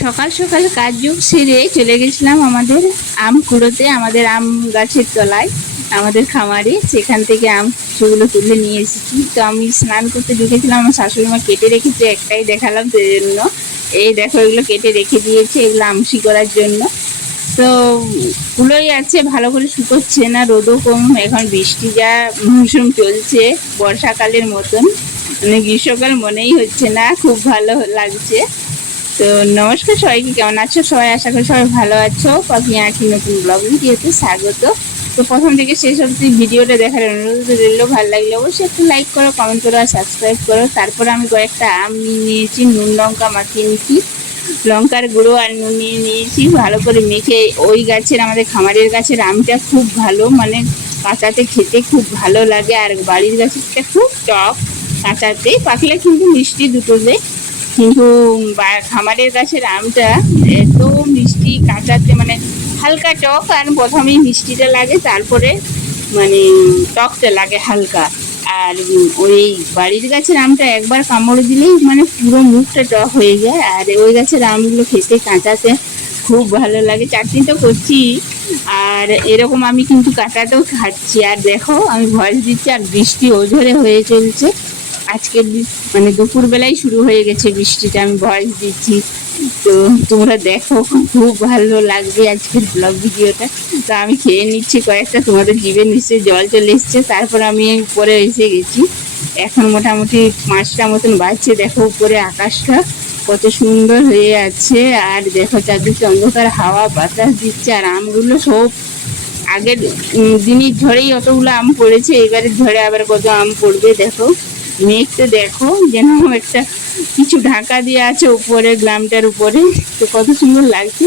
সকাল সকাল কাজযোগ সেরে চলে গেছিলাম আমাদের আম কুড়োতে, আমাদের আম গাছের তলায়, আমাদের খামারে। সেখান থেকে আম সেগুলো তুলে নিয়ে এসেছি। তো আমি স্নান করতে ঢুকেছিলাম, আমার শাশুড়ি মা কেটে রেখেছে, একটাই দেখালাম সেই জন্য। এই দেখো, এগুলো কেটে রেখে দিয়েছে, এগুলো আমসি করার জন্য। তো কুলোই আছে, ভালো করে শুকোচ্ছে না, রোদও কম, এখন বৃষ্টি যা মৌসুম চলছে বর্ষাকালের মতন, মানে গ্রীষ্মকাল মনেই হচ্ছে না, খুব ভালো লাগছে। তো নমস্কার সবাইকে, কেমন আছো সবাই? আশা করি সবাই ভালো আছো। পাখি আঁকি নতুন ব্লগ ভিডিওতে স্বাগত। তো প্রথম থেকে শেষ অবধি ভিডিওটা দেখার অনুরোধ রইল। ভালো লাগলে অবশ্যই একটু লাইক করো, কমেন্ট করো আর সাবস্ক্রাইব করো। তারপরে আমি কয়েকটা আম নিয়ে নিয়েছি, নুন লঙ্কা মাখিয়ে নিয়েছি, লঙ্কার গুঁড়ো আর নুন নিয়ে নিয়েছি, ভালো করে মেখে। ওই গাছের, আমাদের খামারের গাছের আমটা খুব ভালো, মানে কাঁচাতে খেতে খুব ভালো লাগে, আর বাড়ির গাছেরটা খুব টক, কাঁচাতে, পাকলে কিন্তু মিষ্টি দুটোতে। কিন্তু খামারের গাছের আমটা এত মিষ্টি, কাঁচাতে মানে হালকা টক, আর প্রথমেই মিষ্টিটা লাগে, তারপরে মানে টকটা লাগে হালকা। আর ওই বাড়ির গাছের আমটা একবার কামড় দিলেই মানে পুরো মুখটা টক হয়ে যায়। আর ওই গাছের আমগুলো খেতে কাঁচাতে খুব ভালো লাগে। চাটনি তো করছি, আর এরকম আমি কিন্তু কাঁচাতেও খাচ্ছি। আর দেখো, আমি ভয়েস দিচ্ছি, আর বৃষ্টি ওঝরে হয়ে চলছে আজকে, মানে দুপুরবেলায় শুরু হয়ে গেছে বৃষ্টিটা, আমি ভয়েস দিচ্ছি। তো তোমরা দেখো, খুব ভালো লাগবে আজকের ব্লগ ভিডিওটা। তো আমি খেয়ে নিচ্ছি কয়েকটা, তোমাদের জিভে নিশ্চয়ই জল চলে এসছে। তারপর আমি উপরে এসে গেছি, এখন মোটামুটি 5টা মতন বাজছে। দেখো উপরে আকাশটা কত সুন্দর হয়ে আছে, আর দেখো চারদিকে অন্ধকার, হাওয়া বাতাস দিচ্ছে। আর আমগুলো সব আগের দিনের ঝড়েই অতগুলো আম পড়েছে, এবারের ঝড়ে আবার কত আম পড়বে। দেখো মেঘটা দেখো, যেন একটা কিছু ঢাকা দিয়ে আছে উপরে, গ্রামটার উপরে। তো কত সুন্দর লাগছে,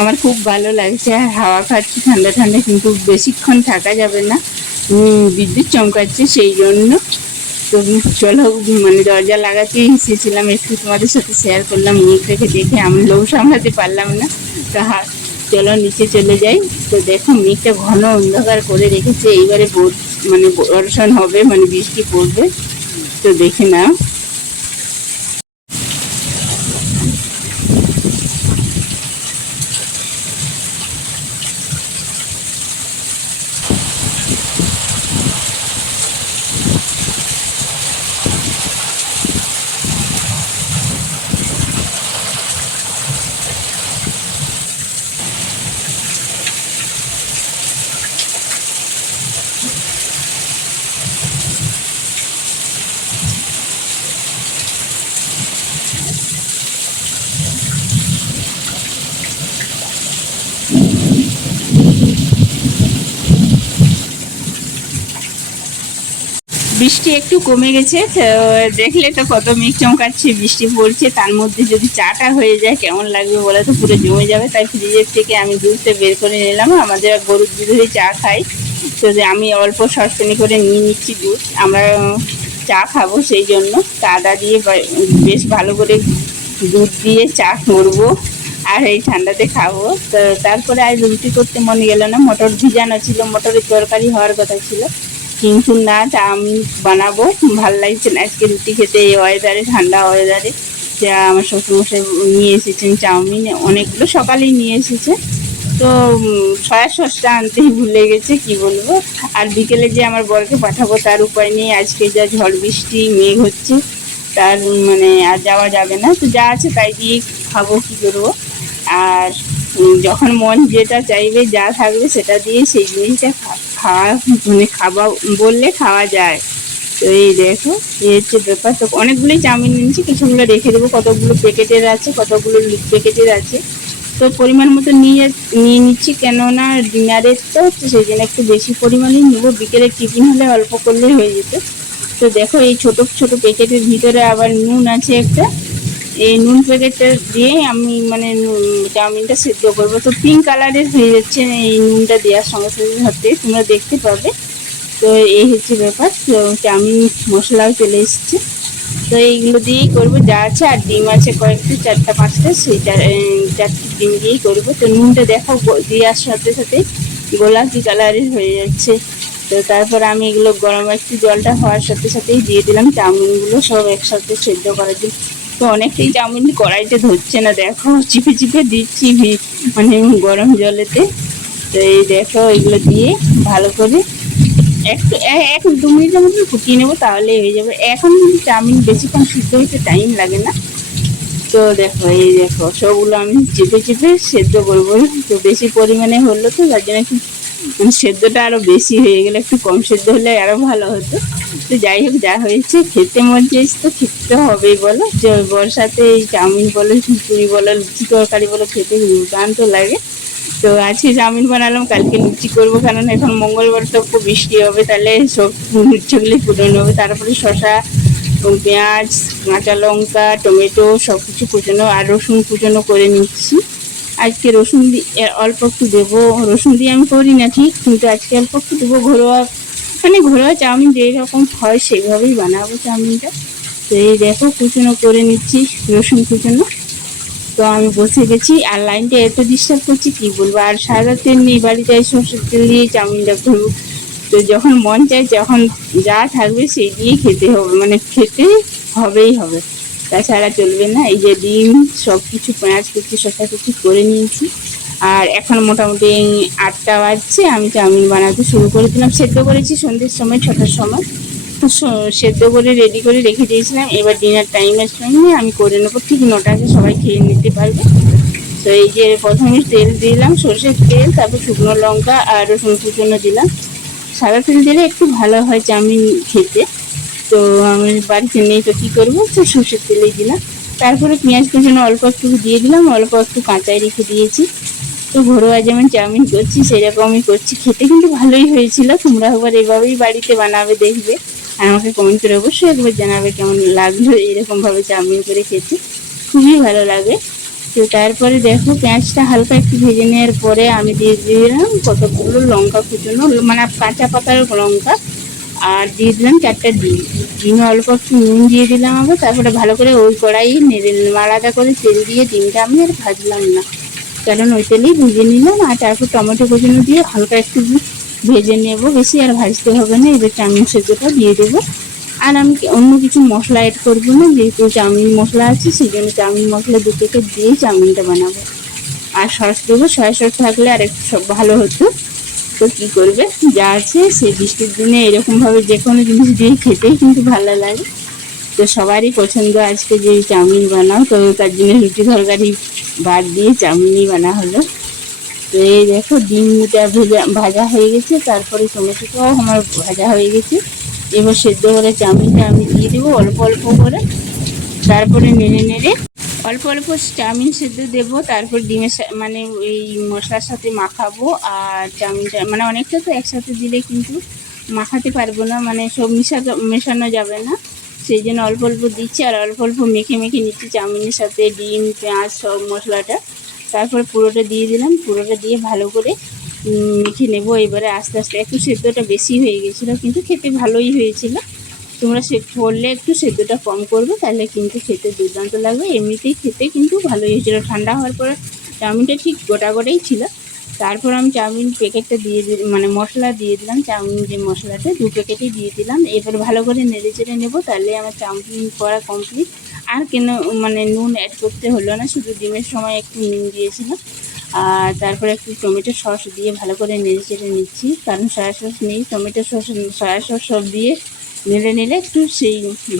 আমার খুব ভালো লাগছে। আর হাওয়া খাচ্ছি ঠান্ডা ঠান্ডা, কিন্তু বেশিক্ষণ থাকা যাবে না, বিদ্যুৎ চমকাচ্ছে সেই জন্য। তো চলো, মানে দরজা লাগাতেই এসেছিলাম, একটু তোমাদের সাথে শেয়ার করলাম। মেঘটাকে দেখে আমি লোভ সামলাতে পারলাম না, তো চলো নিচে চলে যাই। তো দেখো মেঘটা ঘন অন্ধকার করে রেখেছে, এইবারে মানে বর্ষণ হবে, মানে বৃষ্টি পড়বে। তো দেখে নাও। বৃষ্টি একটু কমে গেছে, তো দেখলে তো কত মেঘ চমকাচ্ছে, বৃষ্টি পড়ছে। তার মধ্যে যদি চাটা হয়ে যায় কেমন লাগবে বলে, তো পুরো জমে যাবে। তাই ফ্রিজের থেকে আমি দুধটা বের করে নিলাম, আমাদের গরুর দুধেরই চা খাই। তো আমি অল্প সসপ্যানে করে নিয়ে নিচ্ছি দুধ, আমরা চা খাবো সেই জন্য। আদা দিয়ে বেশ ভালো করে দুধ দিয়ে চা করবো, আর এই ঠান্ডাতে খাবো। তো তারপরে আর রুটি করতে মনে গেল না, মটর ভিজানো ছিল, মটরের তরকারি হওয়ার কথা ছিল, কিন্তু না, চাউমিন বানাবো। ভাল লাগছে না আজকে রুটি খেতে এই ওয়েদারে, ঠান্ডা ওয়েদারে। যা আমার শ্বশুরমশাই নিয়ে এসেছেন চাউমিন, অনেকগুলো সকালেই নিয়ে এসেছে। তো সয়া সসটা আনতেই ভুলে গেছে, কি বলবো। আর বিকেলে যে আমার বরকে পাঠাবো তার উপায় নেই, আজকে যা ঝড় বৃষ্টি মেঘ হচ্ছে, তার মানে আর যাওয়া যাবে না। তো যা আছে তাই দিয়ে খাবো, কি করবো। আর যখন মন যেটা চাইবে, যা থাকবে সেটা দিয়ে সেই জিনিসটা খাওয়া, মানে খাওয়া বললে খাওয়া যায়। তো এই দেখো, এই হচ্ছে ব্যাপার। তো অনেকগুলোই চাউমিন নিয়েছি, কিছুগুলো রেখে দেবো, কতগুলো প্যাকেটের আছে, কতগুলো প্যাকেটের আছে। তো পরিমাণ মতো নিয়ে নিচ্ছি, কেননা ডিনারের তো হচ্ছে, সেই জন্য একটু বেশি পরিমাণেই নেবো। বিকেলে টিফিন হলে অল্প করলেই হয়ে যেত। তো দেখো এই ছোট ছোট প্যাকেটের ভিতরে আবার নুন আছে একটা, এই নুন প্যাকেটটা দিয়ে আমি মানে চাউমিনটা সেদ্ধ করবো। তো পিঙ্ক কালারের হয়ে যাচ্ছে এই নুনটা দেওয়ার সঙ্গে সঙ্গে, হাতে তোমরা দেখতে পাবে। তো এই হচ্ছে ব্যাপার। তো চাউমিন মশলাও চলে এসছে, তো এইগুলো দিয়েই করবো যা আছে। আর ডিম আছে কয়েকটা, 4টা 5টা, সেই 4টি ডিম দিয়েই করবো। তো নুনটা দেখো দেওয়ার সাথে সাথে গোলাপি কালারের হয়ে যাচ্ছে। তো তারপর আমি এগুলো গরম একটু জলটা হওয়ার সাথে সাথেই দিয়ে দিলাম চাউমিনগুলো, সব একসাথে সেদ্ধ করার জন্য। তো অনেকটাই চাউমিন কড়াইতে ধরছে না, দেখো চিপে চিপে দিচ্ছি মানে গরম জলেতে। তো এই দেখো এগুলো দিয়ে ভালো করে একটু 1-2 মিনিটের মধ্যে ফুটিয়ে নেবো, তাহলে হয়ে যাবে। এখন কিন্তু চাউমিন বেশিক্ষণ সিদ্ধ হইতে টাইম লাগে না। তো দেখো এই দেখো সবগুলো আমি চেপে চেপে সেদ্ধ করবো। তো বেশি পরিমাণে হলো তো তার জন্য একটু সেদ্ধটা আরো বেশি হয়ে গেলে, একটু কম সেদ্ধ হলে আরো ভালো হতো। তো যাই হোক, যা হয়েছে খেতে মজা এসে তো খেতে হবেই বলো। যে বর্ষাতে এই চাউমিন বলো, খিচুড়ি বলো, লুচি তরকারি বলো, খেতে দুর্দান্ত লাগে। তো আজকে চাউমিন বানালাম, কালকে লুচি করবো, কারণ এখন মঙ্গলবার তো খুব বৃষ্টি হবে, তাহলে সব লুচিগুলি ফুটে নেবে। তারপরে শশা, পেঁয়াজ, কাঁচা লঙ্কা, টমেটো সব কিছু কুচনো আর রসুন কুচনো করে নিচ্ছি। আজকে রসুন দিয়ে অল্প একটু দেবো, রসুন দিয়ে আমি করি না ঠিক, কিন্তু আজকে অল্প একটু দেবো। ঘরোয়া মানে ঘরোয়া চাউমিন যেরকম হয় সেইভাবেই বানাবো চাউমিনটা। তো এই দেখো কুচনো করে নিচ্ছি, রসুন কুচনো। তো আমি বসে গেছি, আর লাইনটা এত ডিস্টার্ব করছি কি বলবো। আর সাদা তেল নেই বাড়িতে, সরষের তেল দিয়ে চাউমিনটা করবো। তো যখন মন চায় যখন যা থাকবে সেই দিয়েই খেতে হবে, মানে খেতে হবেই হবে, তাছাড়া চলবে না। এই যে ডিম সব কিছু পেঁয়াজ কুচি শসা কুচি করে নিয়েছি। আর এখন মোটামুটি 8টা বাজছে, আমি চাউমিন বানাতে শুরু করে দিলাম। সেদ্ধ করেছি সন্ধ্যের সময় 6টার সময়, তো সেদ্ধ করে রেডি করে রেখে দিয়েছিলাম। এবার ডিনার টাইমের সঙ্গে আমি করে নেবো, ঠিক 9টাকে সবাই খেয়ে নিতে পারবে। তো এই যে প্রথমে তেল দিলাম, সরষের তেল, তারপর শুকনো লঙ্কা আর রসুন কুচনো দিলাম। সাদা তেল দিলে একটু ভালো হয় চাউমিন খেতে। তো আমি বাড়িতে নেই তো কী করবো, তো সরষের তেলেই দিলাম। তারপরে পেঁয়াজ কুচনো অল্প একটু দিয়ে দিলাম, অল্প একটু কাঁচাই রেখে দিয়েছি। তো ঘরোয়া যেমন চাউমিন করছি সেরকমই করছি, খেতে কিন্তু ভালোই হয়েছিল। তোমরা একবার এভাবেই বাড়িতে বানাবে, দেখবে। আর আমাকে কমেন্ট করে অবশ্যই একবার জানাবে কেমন লাগলো এরকমভাবে চাউমিন করে খেতে, খুবই ভালো লাগে। তো তারপরে দেখো পেঁয়াজটা হালকা একটু ভেজে নেওয়ার পরে আমি দিয়ে দিলাম কতগুলো লঙ্কা কুচনো, মানে কাঁচা পাতার লঙ্কা। আর দিয়ে দিলাম 4টা ডিম। ডিমে অল্প একটু নুন দিয়ে দিলাম আবার। তারপরে ভালো করে ওই কড়াই নেড়ে আলাদা করে তেল দিয়ে ডিমটা আমি আর ভাজলাম না, কারণ ওই তেলেই ভেজে নিলাম। আর তারপর টমেটো কুচনো দিয়ে হালকা একটু ভেজে নেব, বেশি আর ভাজতে হবে না। এবার চাউমিন সেদ্ধটা দিয়ে দেবো। আর আমি অন্য কিছু মশলা অ্যাড করবো না, যেহেতু চাউমিন মশলা আছে, সেই জন্য চাউমিন মশলা 2 প্যাকেট দিয়েই চাউমিনটা বানাবো। আর সস দেবো, সয়া সস থাকলে আর একটু সব ভালো হতো। তো কী করবে, যা আছে সেই বৃষ্টির দিনে এরকমভাবে যে কোনো জিনিস দিয়ে খেতেই কিন্তু ভালো লাগে। তো সবারই পছন্দ আজকে যে চাউমিন বানাও, তো তার জন্য রুটি তরকারি বাদ দিয়ে চাউমিনই বানা হলো। তো এই দেখো ডিমটা ভাজা হয়ে গেছে, তারপরে টমেটোটাও আমার ভাজা হয়ে গেছে। এবার সেদ্ধ করে চাউমিনটা আমি দিয়ে দেবো অল্প অল্প করে। তারপরে নেড়ে নেড়ে অল্প অল্প চাউমিন সেদ্ধ দেবো, তারপর ডিমের মানে এই মশলার সাথে মাখাবো। আর চাউমিনটা মানে অনেকটা তো একসাথে দিলে কিন্তু মাখাতে পারবো না, মানে সব মেশানো যাবে না, সেই জন্য অল্প অল্প দিচ্ছি। আর অল্প অল্প মেখে মেখে নিচ্ছি চাউমিনের সাথে ডিম পেঁয়াজ সব মশলাটা। তারপরে পুরোটা দিয়ে দিলাম, পুরোটা দিয়ে ভালো করে মেখে নেবো। এবারে আস্তে আস্তে একটু সেদ্ধটা বেশি হয়ে গেছিলো, কিন্তু খেতে ভালোই হয়েছিল। তোমরা করলে একটু সেদ্ধটা কম করবে, তাহলে কিন্তু খেতে দুর্দান্ত লাগবে। এমনিতেই খেতে কিন্তু ভালোই হয়েছিলো। ঠান্ডা হওয়ার পরে চাউমিনটা ঠিক গোটা গোটাই ছিল। তারপর আমি চাউমিন প্যাকেটটা দিয়ে মানে মশলা দিয়ে দিলাম, চাউমিন যে মশলাটা 2 প্যাকেটই দিয়ে দিলাম। এবার ভালো করে নেড়ে চেড়ে নেবো, তাহলে আমার চাউমিন করা কমপ্লিট। আর কেন মানে নুন অ্যাড করতে হলো না, শুধু ডিমের সময় একটু নুন দিয়েছিলাম। আর তারপরে একটু টমেটো সস দিয়ে ভালো করে নেড়ে চেড়ে নিচ্ছি, কারণ সয়া সস নেই, টমেটো সস সয়া সস সব দিয়ে নেড়ে নিলে একটু সেই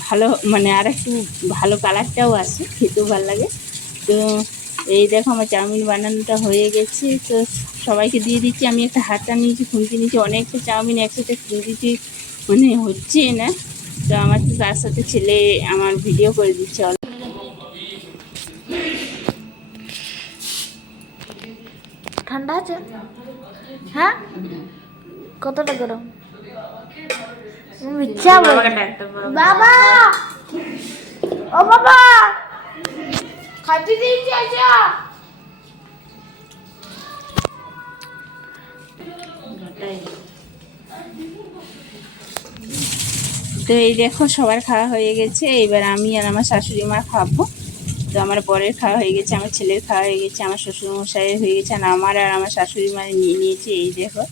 ভালো মানে আর একটু ভালো কালারটাও আসে, খেতেও ভালো লাগে। তো এই দেখো আমার চাউমিন বানানোটা হয়ে গেছে। তো সবাইকে দিয়ে দিচ্ছি। আমি একটা হাতা নিয়েছি, খুন্তি নিয়েছি, অনেকটা চাউমিন একসাথে খুন্তিতে মানে হচ্ছে না। তো আমার তো তার সাথে ছেলে আমার ভিডিও করে দিচ্ছে। ঠান্ডা আছে? হ্যাঁ, কতটা গরম? ইচ্ছা বাবা, ও বাবা খাতে দিয়েছি। আচ্ছা তো এই দেখো সবার খাওয়া হয়ে গেছে, এবার আমি আর আমার শাশুড়ি মা খাবো। তো আমার বরের খাওয়া হয়ে গেছে, আমার ছেলের খাওয়া হয়ে গেছে, আমার শ্বশুরমশাইয়ের হয়ে গেছে, আর আমার শাশুড়ি মা নিয়ে নিয়েছে। এই দেখো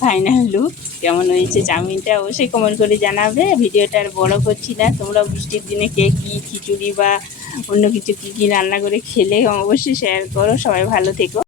ফাইনাল লুক কেমন হয়েছে চাউমিনটা, অবশ্যই কমেন্ট করে জানাবে। ভিডিওটা আর বড় করছি না, তোমরা বৃষ্টির দিনে কে কী খিচুড়ি বা অন্য কিছু কী কী রান্না করে খেলে অবশ্যই শেয়ার করো। সবাই ভালো থেকো।